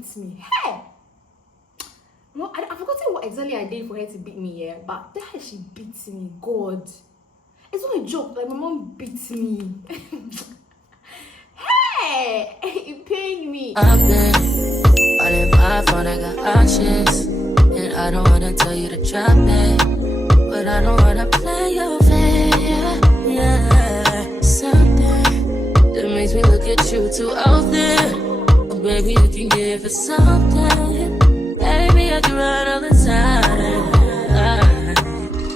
beats me. Hey! No, I've forgotten what exactly I did for her to beat me, yeah. But the hell she beats me, God. It's not a joke, like my mom beats me. Hey! It pained me. I've been all in my phone, I got options. And I don't wanna tell you to drop it, but I don't wanna play your fair. Yeah, something that makes me look at you too often. Oh, baby, you can give it something. Baby, I can run all the time.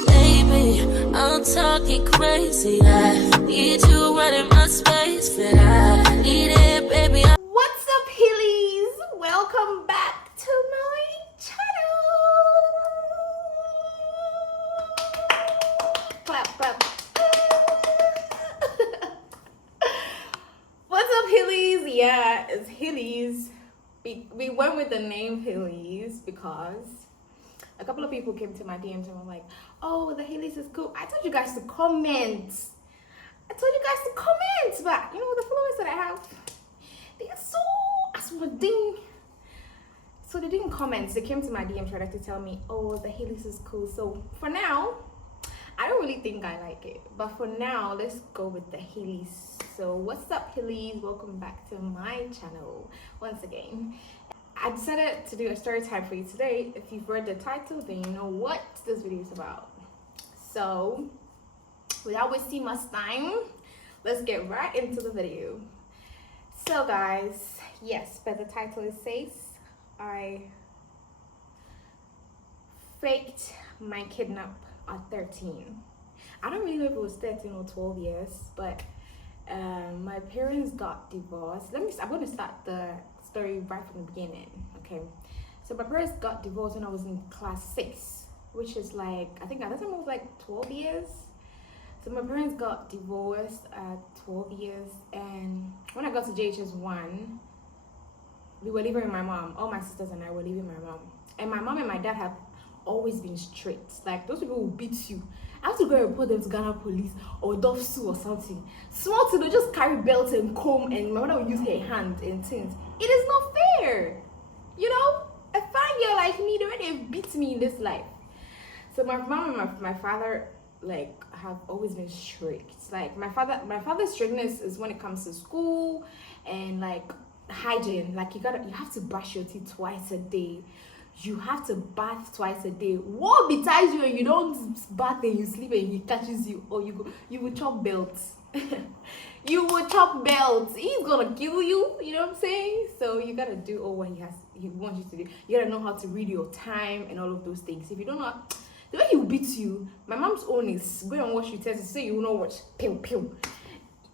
Baby, I'm talking crazy. I need you running my space, but I need it, baby. What's up, Hillies? Welcome back to my channel. Clap, clap. What's up, Hillies? Yeah, it's Hillies. We went with the name Hillies because a couple of people came to my DMs and were like, oh, the Hillies is cool. I told you guys to comment. But you know, the followers that I have, they are so aswading. So they didn't comment. They came to my DM trying to tell me, oh, the Hillies is cool. So for now, I don't really think I like it. But for now, let's go with the Hillies. So what's up, Hillies? Welcome back to my channel once again. I decided to do a story time for you today. If you've read the title, then you know what this video is about. So without wasting much time, let's get right into the video. So guys, yes, but the title it says I faked my kidnap at 13. I don't really know if it was 13 or 12 years, but my parents got divorced. I'm going to start the story right from the beginning. Okay, so my parents got divorced when I was in class 6, which is like, I think at that time it was like 12 years. So my parents got divorced at 12 years, and when I got to JHS 1, we were living with my mom. All my sisters and I were living with my mom. And my mom and my dad have always been strict. Like, those people will beat you. I have to go and report them to Ghana police or DOFSU or something. Small thing, they'll just carry belts and comb, and my mother will use her hand and things. It is not fair. You know, a fine girl like me, they already beat me in this life. So my mom and my father, like, have always been strict. Like, my father's strictness is when it comes to school and like hygiene. Like, you have to brush your teeth twice a day. You have to bath twice a day. What besides you and you don't bath and you sleep and he catches you, or you will chop belts. You will chop belts. He's gonna kill you, you know what I'm saying? So you gotta do all what he wants you to do. You gotta know how to read your time and all of those things. If you don't know, the way he will beat you, my mom's own is go and wash your tests, so you will not watch. Pew pew.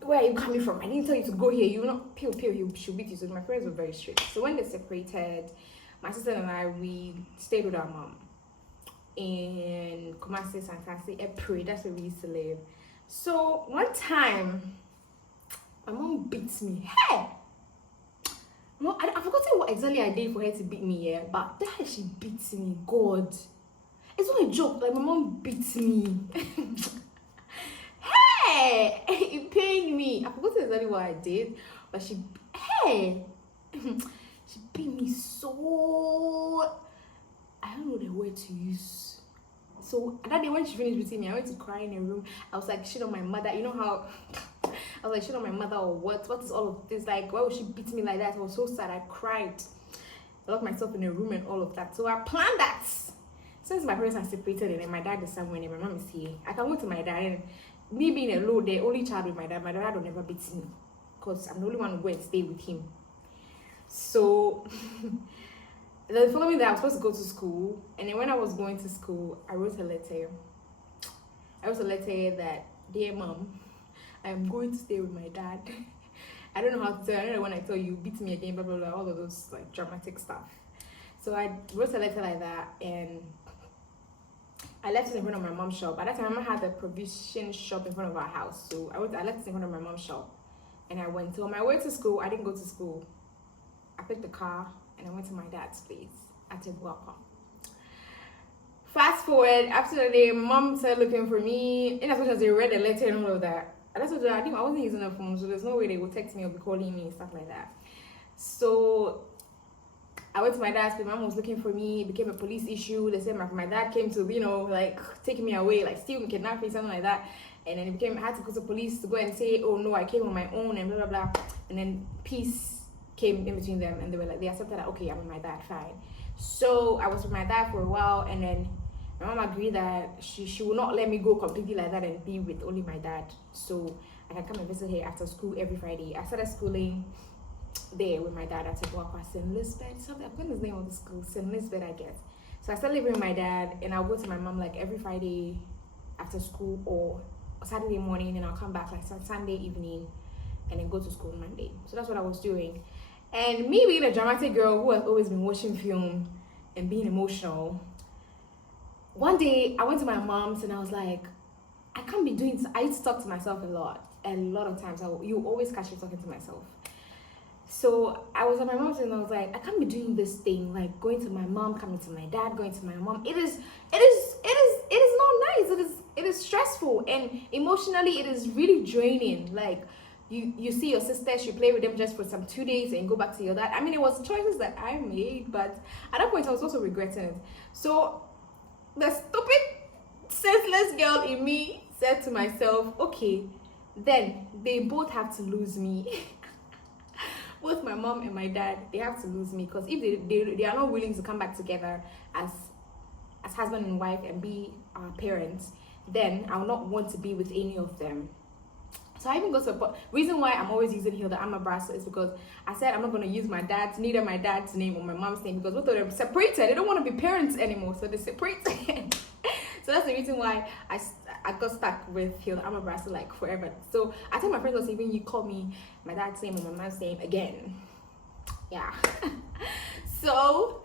Where are you coming from? I didn't tell you to go here. You will not pew pew. She'll beat you. So my parents were very strict. So when they separated, my sister and I, we stayed with our mom in Kumasi, Santasi, Epre. That's where we used to live. So one time, my mom beats me. Hey! No, I've forgotten what exactly I did for her to beat me, yeah. But the hell she beats me, God. It's not a joke, like my mom beats me. Hey! It pained me. I forgot exactly what I did, but she beat me so, I don't know the word to use. So that day when she finished beating me, I went to cry in a room. I was like, shit on my mother. You know how I was like, shit on my mother, or what is all of this? Like, why would she beat me like that? I was so sad. I cried. I locked myself in a room and all of that. So I planned that. Since my parents are separated and then my dad is somewhere and my mom is here, I can go to my dad. And me being alone, the only child with my dad will never beat me because I'm the only one who go and stay with him. So the following day I was supposed to go to school, and then when I was going to school, I wrote a letter that, dear mom, I'm going to stay with my dad. I don't know how to tell. I don't know when I tell you beat me again, blah blah blah, all of those like dramatic stuff. So I wrote a letter like that, and I left it in front of my mom's shop. At that time, my mom had a provision shop in front of our house. So I left it in front of my mom's shop, and I went. So on my way to school, I didn't go to school. I picked the car and I went to my dad's place at Tebuapa. Fast forward, after the day, mom started looking for me. And as much as they read the letter and all of that, and that's what I wasn't using a phone, so there's no way they would text me or be calling me and stuff like that. So I went to my dad's, my mom was looking for me, it became a police issue. They said my dad came to, like take me away, like steal me, kidnap me, something like that. And then I had to go to police to go and say, oh no, I came on my own and blah, blah, blah. And then peace came in between them and they accepted that, okay, I'm with my dad, fine. So I was with my dad for a while, and then my mom agreed that she will not let me go completely like that and be with only my dad. So I can come and visit her after school every Friday. I started schooling there with my dad at St. Elizabeth, something. I forgot the name of the school, St. Elizabeth, I guess. So I started living with my dad, and I'll go to my mom like every Friday after school or Saturday morning, and I'll come back like Sunday evening, and then go to school Monday. So that's what I was doing. And me being a dramatic girl who has always been watching film and being emotional, one day I went to my mom's and I was like, I can't be doing this. I used to talk to myself a lot of times. You always catch me talking to myself. So I was at my mom's and I was like, I can't be doing this thing, like going to my mom, coming to my dad, going to my mom. It is not nice. It is stressful, and emotionally it is really draining. Like you see your sisters, you play with them just for some 2 days and go back to your dad. I mean, it was choices that I made, but at that point I was also regretting it. So the stupid, senseless girl in me said to myself, okay, then they both have to lose me. Both my mom and my dad, they have to lose me, because if they are not willing to come back together as husband and wife and be our parents, then I will not want to be with any of them. So I even go to a reason why I'm always using Hilda, I'm a Braso, is because I said I'm not going to use neither my dad's name or my mom's name, because both of them separated. They don't want to be parents anymore, so they separated. So that's the reason why I got stuck with Hilda, I'm a Braso, like forever. So I tell my friends, even you call me my dad's name or my mom's name again. Yeah. So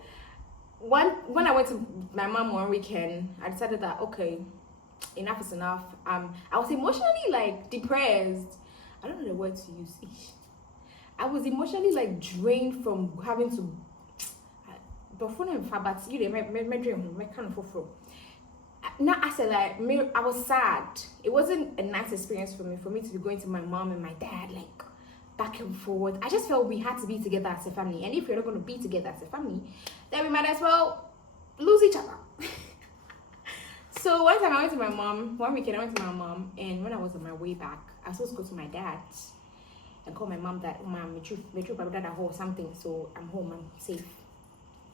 when I went to my mom one weekend, I decided that, okay, enough is enough. I was emotionally like depressed. I don't know the word to use. I was emotionally like drained from having to. But now I said, like, I was sad. It wasn't a nice experience for me to be going to my mom and my dad like back and forth. I just felt we had to be together as a family, and if we're not going to be together as a family, then we might as well lose each other. So one time I went to my mom, one weekend I went to my mom, and when I was on my way back, I was supposed to go to my dad's and call my mom that, Mom, my trip dad at home or something, so I'm home, I'm safe.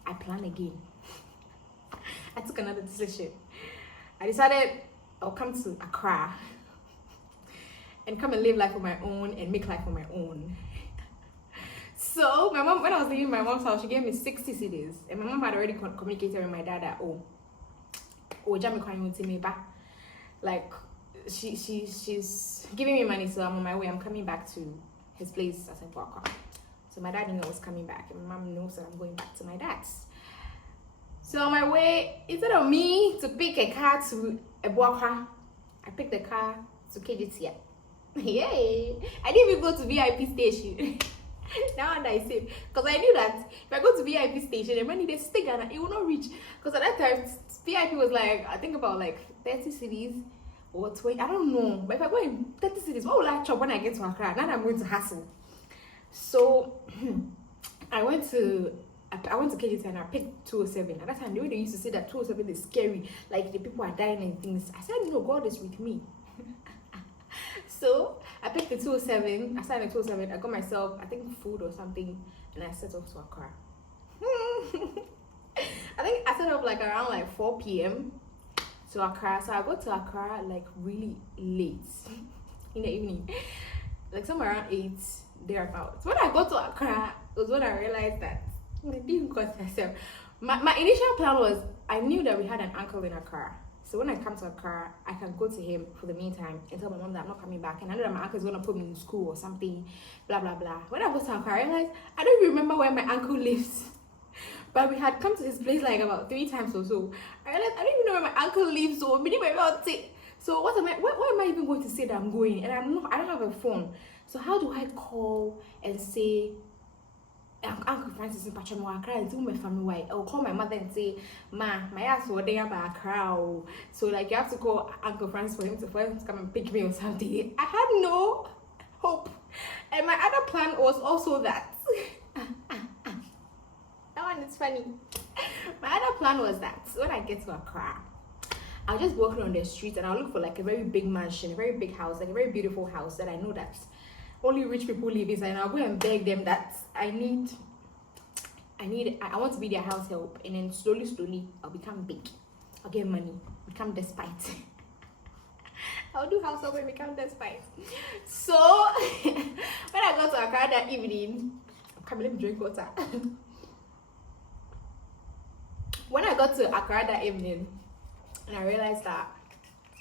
I plan again. I took another decision. I decided I'll come to Accra and come and live life on my own and make life on my own. So my mom, when I was leaving my mom's house, she gave me 60 cedis, and my mom had already communicated with my dad that, Jamie can't to me back. Like she's giving me money, so I'm on my way. I'm coming back to his place as a worker. So my dad knew I was coming back, and my mom knows that I'm going back to my dad's. So on my way, instead of me to pick a car to a worker, I picked the car to KGT. Yay! I didn't even go to VIP station. Now and I said, because I knew that if I go to VIP station, the money they stick and it will not reach. Because at that time, VIP was like, I think about like 30 cities or 20, I don't know. But if I go in 30 cities, what will I chop when I get to Accra? Now I'm going to hassle. So I went to KGT and I picked 207. At that time, the way they used to say that 207 is scary, like the people are dying and things. I said, no, God is with me. So I picked the 207. I signed the 207. I got myself, I think, food or something, and I set off to Accra. I think I set up like around like 4 p.m. to Accra. So I got to Accra like really late in the evening, like somewhere around 8 thereabouts. When I got to Accra, was when I realized that I didn't cost myself. My initial plan was, I knew that we had an uncle in Accra. So when I come to Accra, I can go to him for the meantime and tell my mom that I'm not coming back. And I know that my uncle is going to put me in school or something, blah, blah, blah. When I go to Accra, I realized I don't even remember where my uncle lives. But we had come to his place like about 3 times or so. I realized I don't even know where my uncle lives. So what am I even going to say that I'm going? And I don't have a phone. So how do I call and say, Uncle Francis in Pachamo Accra and tell my family why? I'll call my mother and say, Ma, my ass was there by Accra. So like you have to call Uncle Francis for him to come and pick me or something. I had no hope. And my other plan was also that. That one is It's funny. My other plan was that when I get to Accra, I'll just walk on the street and I'll look for like a very big mansion, a very big house, like a very beautiful house that I know that only rich people live inside. And I'll go and beg them that I want to be their house help. And then slowly, I'll become big. I'll get money, become despite. I'll do house help and become despite. So when I got to Accra that evening, let me drink water. When I got to Accra that evening, and I realized that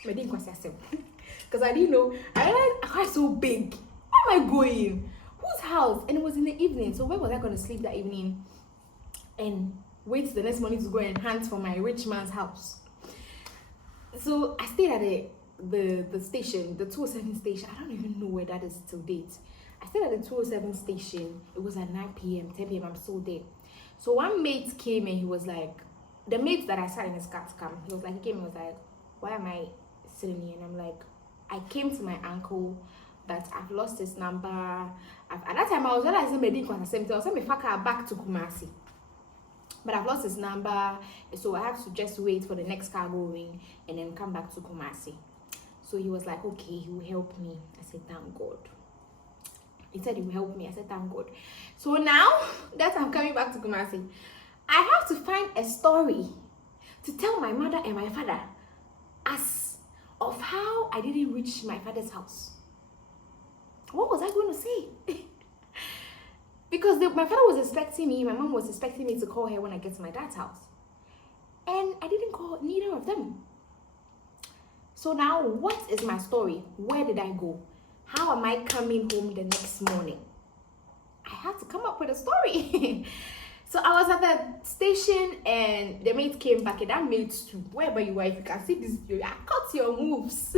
I didn't because I didn't know. I realized Accra is so big. Where am I going? Whose house? And it was in the evening. So where was I going to sleep that evening? And wait the next morning to go and hunt for my rich man's house. So I stayed at the station, the 207 station. I don't even know where that is till date. I stayed at the 207 station. It was at 9 p.m., 10 p.m. I'm still there. So one mate came and he was like, the mate that I sat in his car to come, he came and was like, why am I sitting here? And I'm like, I came to my uncle, but I've lost his number. At that time, I was realizing I was sending back to Kumasi. But I've lost his number, so I have to just wait for the next car going and then come back to Kumasi. So he was like, okay, he will help me. I said, thank God. He said he will help me. I said, thank God. So now that I'm coming back to Kumasi, I have to find a story to tell my mother and my father as of how I didn't reach my father's house. What was I going to say? Because my father was expecting me, my mom was expecting me to call her when I get to my dad's house. And I didn't call neither of them. So now, what is my story? Where did I go? How am I coming home the next morning? I had to come up with a story. So I was at the station and the mate came back, and that mate too, wherever you are, if you can see this video, I cut your moves.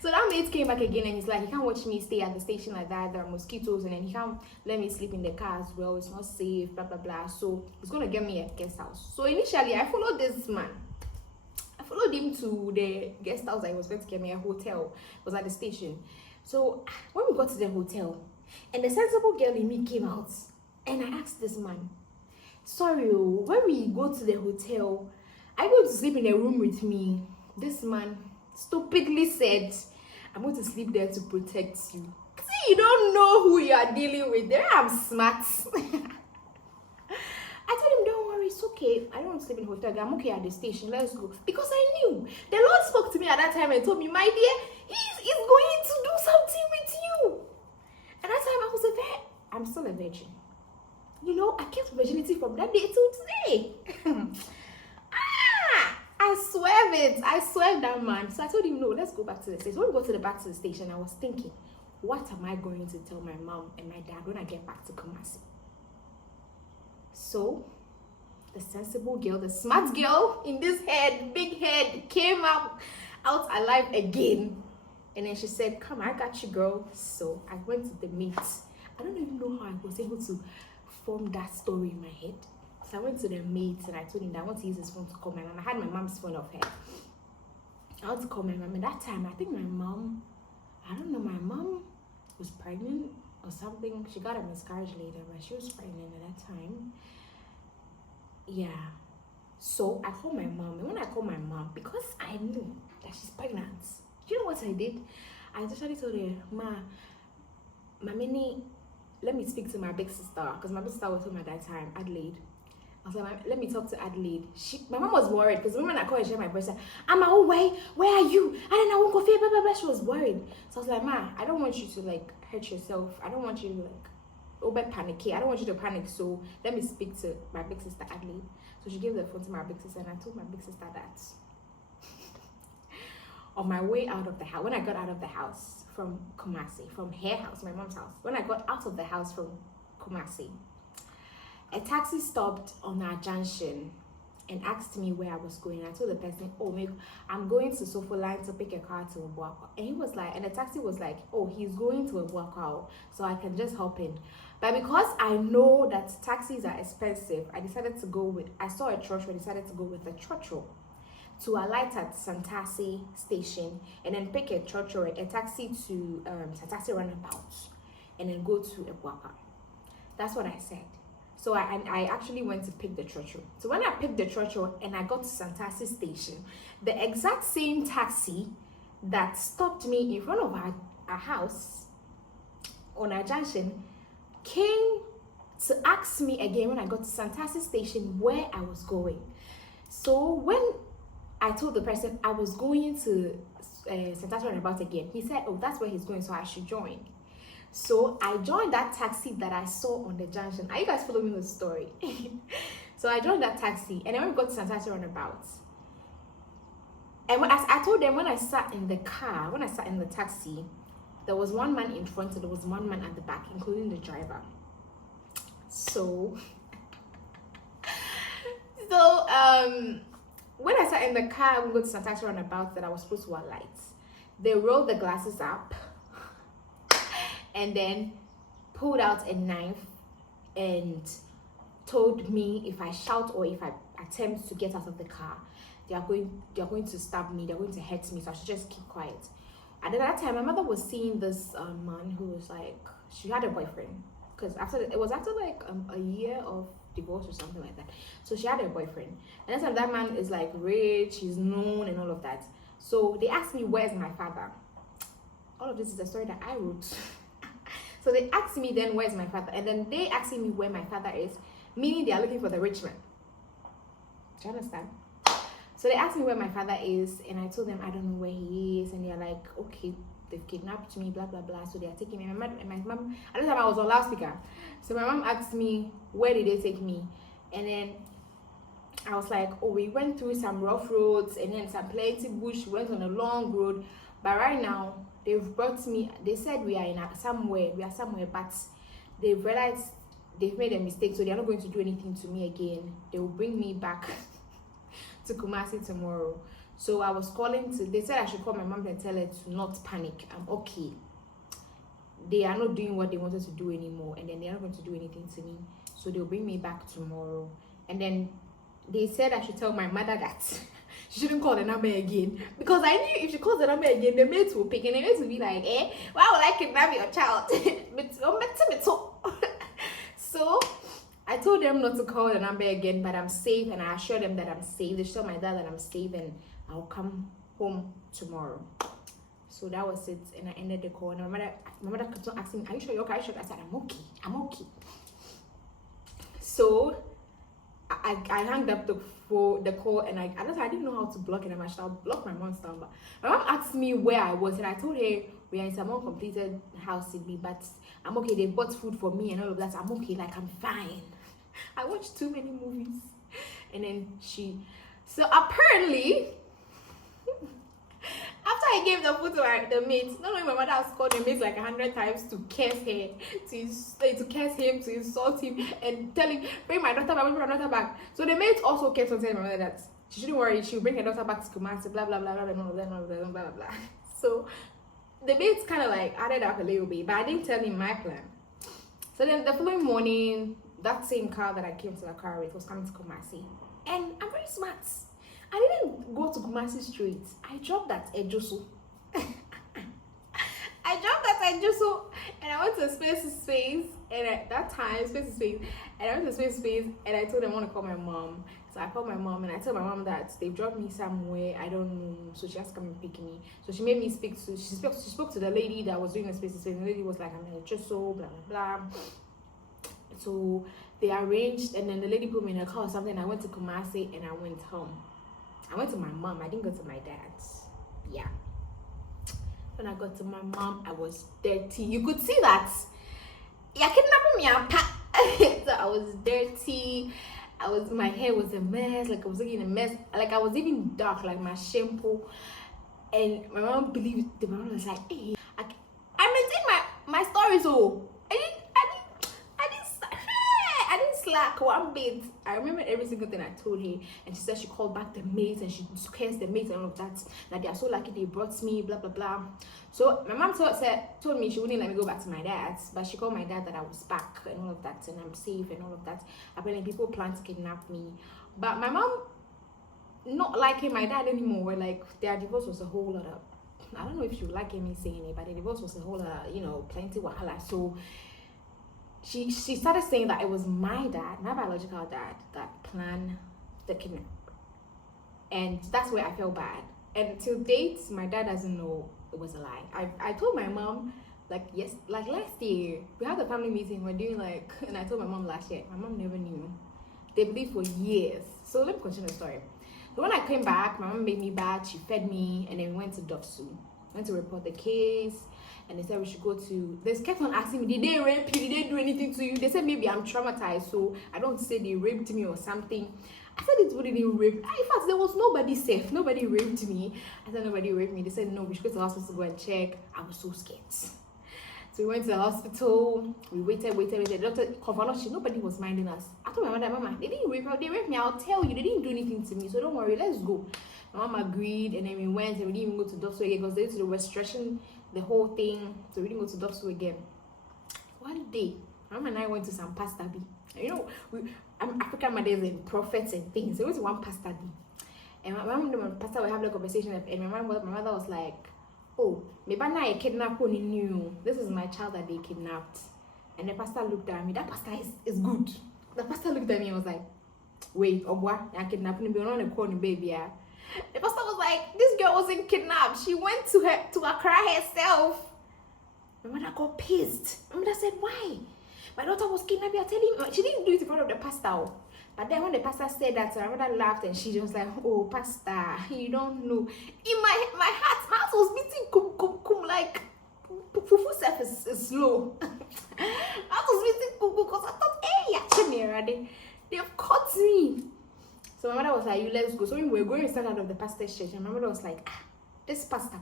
So that mate came back again and he's like, he can't watch me stay at the station like that, there are mosquitoes, and then he can't let me sleep in the car as well, it's not safe, blah blah blah. So he's gonna get me a guest house. So initially I followed this man. I followed him to the guest house that he was going to get me, a hotel. It was at the station. So when we got to the hotel, and the sensible girl in me came out, and I asked this man, sorry, when we go to the hotel, are you going to sleep in a room with me? This man stupidly said, I'm going to sleep there to protect you. See, you don't know who you are dealing with. There I'm smart. I told him, don't worry, it's okay. I don't want to sleep in a hotel. I'm okay at the station. Let's go. Because I knew. The Lord spoke to me at that time and told me, my dear, he's going to do something with you. At that time, I'm still a virgin. You know, I kept virginity from that day till today. I swerved that man. So I told him, no, let's go back to the station. When we go back to the station, I was thinking, what am I going to tell my mom and my dad when I get back to Kumasi? So the sensible girl, the smart girl in this big head, came out alive again. And then she said, come, I got you, girl. So I went to the meet. I don't even know how I was able to form that story in my head. So I went to the mate and I told him that I want to use his phone to call my mom. I had my mom's phone off her. I want to call my mom. And that time, I think my mom was pregnant or something. She got a miscarriage later, but she was pregnant at that time. Yeah. So I called my mom. And when I called my mom, because I knew that she's pregnant, you know what I did? I actually told her, let me speak to my big sister, because my big sister was home at that time, Adelaide. I was like, let me talk to Adelaide. My mom was worried, because the moment I called her, she had my voice, I'm away, where are you? I don't know, I won't go feel, blah, blah, blah. She was worried. So I was like, Ma, I don't want you to like hurt yourself. I don't want you to like over panic. I don't want you to panic. So let me speak to my big sister Adelaide. So she gave the phone to my big sister, and I told my big sister that on my way out of the house, when I got out of the house from Kumasi, from her house, my mom's house, when I got out of the house from Kumasi, a taxi stopped on our junction and asked me where I was going. I told the person, I'm going to Sofo Line to pick a car to Obuako. And he was like, and the taxi was like, he's going to Obuako, so I can just hop in. But because I know that taxis are expensive, I saw a church, I decided to go with a church to alight at Santasi station and then pick a church or a taxi to Santasi roundabout and then go to Obuako. That's what I said. So I actually went to pick the trotro. So when I picked the trotro and I got to Santasi station, the exact same taxi that stopped me in front of our house on our junction came to ask me again when I got to Santasi station where I was going. So when I told the person I was going to Santasi roundabout again, he said, oh, that's where he's going, so I should join. So I joined that taxi that I saw on the junction. Are you guys following the story? So I joined that taxi, and then when we got to Santasi roundabout, and when I told them, when I sat in the car, when I sat in the taxi, there was one man in front and there was one man at the back, including the driver. So when I sat in the car, we got to Santasi roundabout that I was supposed to wear lights. They rolled the glasses up and then pulled out a knife and told me if I shout or if I attempt to get out of the car, they are going to stab me, they're going to hurt me, so I should just keep quiet. And at that time, my mother was seeing this man who was like, she had a boyfriend, because it was after like a year of divorce or something like that. So she had a boyfriend, and that's that man is like rich, he's known and all of that. So they asked me, where's my father? All of this is a story that I wrote. So they asked me then, where's my father? And then they asking me where my father is, meaning they are looking for the rich man. Do you understand? So they asked me where my father is, and I told them I don't know where he is, and they're like, okay, they've kidnapped me, blah blah blah. So they are taking me. My mom, at the time I was on loudspeaker, so my mom asked me, where did they take me? And then I was like, oh, we went through some rough roads and then some plenty bush. We went on a long road, but right now they've brought me. They said we are somewhere, but they've realized they've made a mistake, so they're not going to do anything to me again. They will bring me back to Kumasi tomorrow. So I was calling they said I should call my mom and tell her to not panic. I'm okay. They are not doing what they wanted to do anymore, and then they're not going to do anything to me. So they'll bring me back tomorrow. And then they said I should tell my mother that she shouldn't call the number again, because I knew if she calls the number again, the mates will pick, and the mates will be like, why would I kidnap your child? So I told them not to call the number again, but I'm safe, and I assured them that I'm safe. They told my dad that I'm safe and I'll come home tomorrow. So that was it, and I ended the call. And my mother kept on asking me, are you sure you're okay? I said, I'm okay. So I hung up the call, and I didn't know how to block it, and I should have blocked my mom's number. My mom asked me where I was, and I told her we are in some uncompleted house in me, but I'm okay. They bought food for me and all of that. I'm okay, like I'm fine. I watched too many movies. And then so apparently, after I gave the food to the mates, not only my mother has called the mates like 100 times to curse her, to curse him, to insult him, and tell him, bring my daughter back. So the mates also kept on telling my mother that she shouldn't worry, she'll bring her daughter back to Kumasi, blah blah blah blah, and all of that, blah blah blah. So the mates kind of like added up a little bit, but I didn't tell him my plan. So then the following morning, that same car that I came to the car with was coming to Kumasi, and I'm very smart. I didn't go to Kumasi straight. I dropped at Ejoso. And I went to Space, and at that time, Space, and I went to Space, and I told them I want to call my mom. So I called my mom, and I told my mom that they dropped me somewhere, I don't know, so she has to come and pick me. So she made me she spoke to the lady that was doing the Space, and the lady was like, I'm in Ejoso, blah, blah, blah. So they arranged, and then the lady put me in a car or something. I went to Kumasi, and I went home. I went to my mom. I didn't go to my dad's. Yeah. When I got to my mom, I was dirty. You could see that. Yeah, kidnapping me. So I was dirty. My hair was a mess. Like I was looking a mess. Like I was even dark, like my shampoo. And my mom believed. The mom was like, hey, I maintained my stories. So I didn't slack one bit. I remember every single thing I told her, and she said she called back the mates and she cursed the mates and all of that. That they are so lucky they brought me, blah blah blah. So my mom told me she wouldn't let me go back to my dad's, but she called my dad that I was back and all of that, and I'm safe and all of that. Apparently people plan to kidnap me, but my mom not liking my dad anymore. Like their divorce was a whole lot of, I don't know if she would like me saying it, but the divorce was a whole lot of, plenty wahala. So she started saying that it was my dad, my biological dad, that planned the kidnap. And that's where I felt bad. And till date, my dad doesn't know it was a lie. I told my mom, like last year, we had a family meeting, we're doing and I told my mom last year, my mom never knew. They believed for years. So let me continue the story. But when I came back, my mom made me bath, she fed me, and then we went to Dofsu. Went to report the case, and they said we should go to. They kept on asking me, did they rape you? Did they do anything to you? They said maybe I'm traumatized, so I don't say they raped me or something. I said it wouldn't rape. In fact, there was nobody safe. Nobody raped me. I said nobody raped me. They said no, we should go to the hospital to go and check. I was so scared. So we went to the hospital. We waited. The doctor confirmed nobody was minding us. I told my mother, Mama, they didn't rape me. They raped me. I'll tell you, they didn't do anything to me. So don't worry. Let's go. My mom agreed, and then we went, and we didn't even go to Dofsu again because they were stretching the whole thing. So we didn't go to Dofsu again. One day, my mom and I went to some pasta B. You know, I'm African mothers and prophets and things. So we went to one pasta B. And my mom and my pastor were having a conversation, and my mother was like, oh, maybe I kidnapped only knew. This is my child that they kidnapped. And the pastor looked at me. That pastor is good. The pastor looked at me and was like, wait, Obwa, I kidnapped him. We're not a corny baby, yeah. The pastor was like, this girl wasn't kidnapped. She went to Accra herself. My mother got pissed. My mother said, why? My daughter was kidnapped. You're telling me. She didn't do it in front of the pastor. But then when the pastor said that, my mother laughed and she was like, oh, pastor, you don't know. In my heart was beating kum like fufu self is slow. I was beating kum because I thought, hey, they've caught me. So my mother was like, let's go. So when we were going to start out of the pastor's church, and my mother was like, this pastor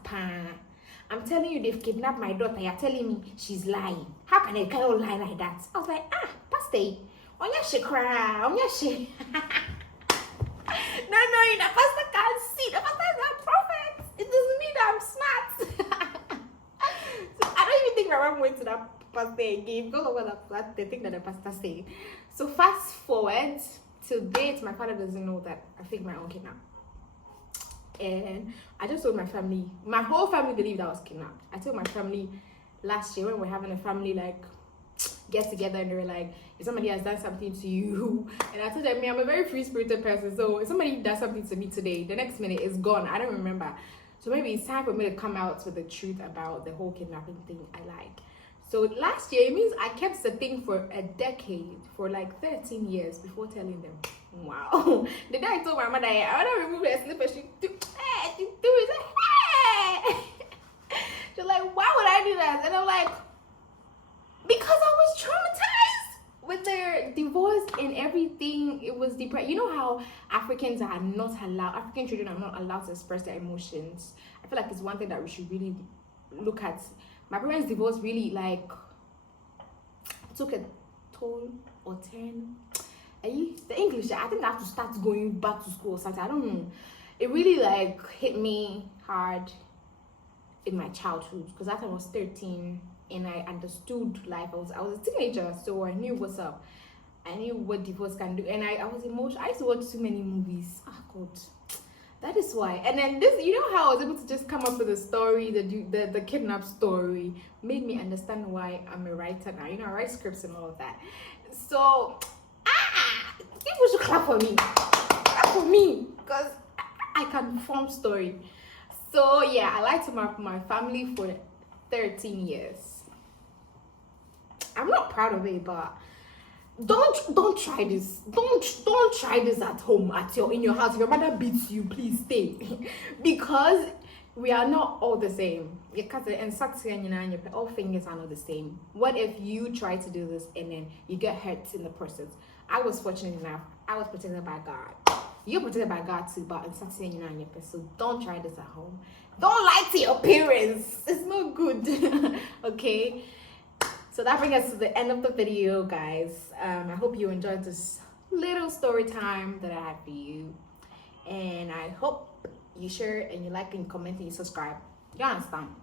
I'm telling you, they've kidnapped my daughter. You're telling me she's lying. How can a girl lie like that? I was like, pastor, on your shit cry, on your shit. No, the pastor can't see. The pastor is a prophet. It doesn't mean that I'm smart. So I don't even think my mom went to that pastor again because of what the thing that the pastor said. So fast forward to date, my father doesn't know that I faked my own kidnap. And I just told my family, my whole family believed I was kidnapped. I told my family last year when we were having a family get together, and they were like, if somebody has done something to you, and I told them, I'm a very free-spirited person, so if somebody does something to me today, the next minute it's gone. I don't remember. So maybe it's time for me to come out with the truth about the whole kidnapping thing I like. So last year, it means I kept the thing for a decade, for 13 years before telling them. Wow. The day I told my mother, I want to remove her slipper, she threw it. Hey! She's like, why would I do that? And I'm like, because I was traumatized with their divorce and everything. It was depressed. You know how African children are not allowed to express their emotions. I feel like it's one thing that we should really look at. My parents' divorce really took a toll or turn. The English, I think I have to start going back to school or something. I don't know. It really hit me hard in my childhood because after I was 13 and I understood life. I was a teenager, so I knew what's up. I knew what divorce can do, and I was emotional. I used to watch too many movies. God, that is why. And then this, you know how I was able to just come up with a story, the kidnap story, made me understand why I'm a writer now. You know, I write scripts and all of that. So people should clap for me, because I can form story. So yeah, I lied to my family for 13 years. I'm not proud of it, but don't try this. Don't try this at home, in your house. If your mother beats you, please stay. Because we are not all the same. All fingers are not the same. What if you try to do this and then you get hurt in the process? I was fortunate enough. I was protected by God. You're protected by God too, but so don't try this at home. Don't lie to your parents. It's not good. Okay? So that brings us to the end of the video, guys. I hope you enjoyed this little story time that I had for you. And I hope you share and you like and comment and you subscribe. You understand?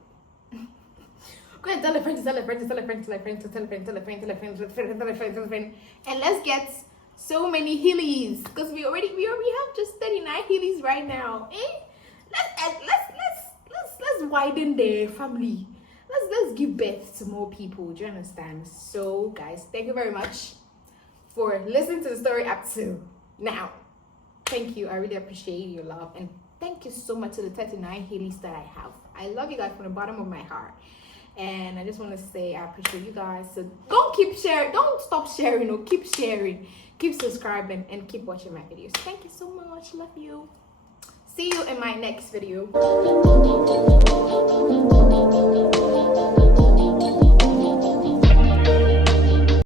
Go ahead, tell a friend, tell a friend, tell a friend, tell a friend, tell a friend, tell a friend, tell a friend, tell a friend, tell a friend, tell a friend. And let's get so many Heelys, because we already have just 39 Heelys right now. Let's widen the family. let's give birth to more people. Do you understand? So guys, thank you very much for listening to the story up to now. Thank you. I really appreciate your love, and thank you so much to the 39 Haleys that I have. I love you guys from the bottom of my heart, and I just want to say I appreciate you guys. So don't stop sharing, or keep sharing, keep subscribing, and keep watching my videos. Thank you so much. Love you. See you in my next video.